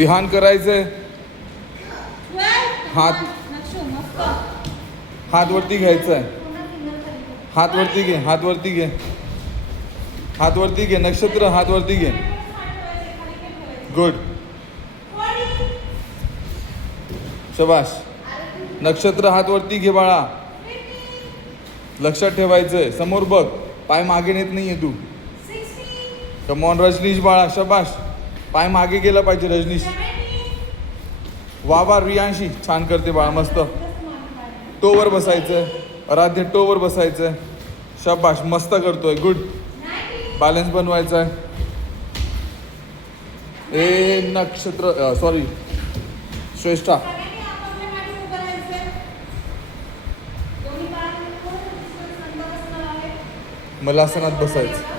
विहान करायचंय. हात हात वरती घ्यायचा आहे. हात वरती घे, हात वरती घे, हात वरती घे. नक्षत्र हात वरती घे. गुड. शबाश. नक्षत्र हात वरती घे बाळा. लक्षात ठेवायचंय. समोर बघ. पाय मागे नेत नाहीये तू. कमॉन रजनीश बाळा. शबाश. पाय मागे गेला पाहिजे रजनीश. वा वा रियांशी. छान करते बाळा. मस्त. टोवर बसायचं. आराध्य टोवर बसायचं. शबाश. मस्त करतोय. गुड. बॅलन्स बनवायचा आहे. ए नक्षत्र सॉरी श्रेष्ठा. मलासनात बसायचं.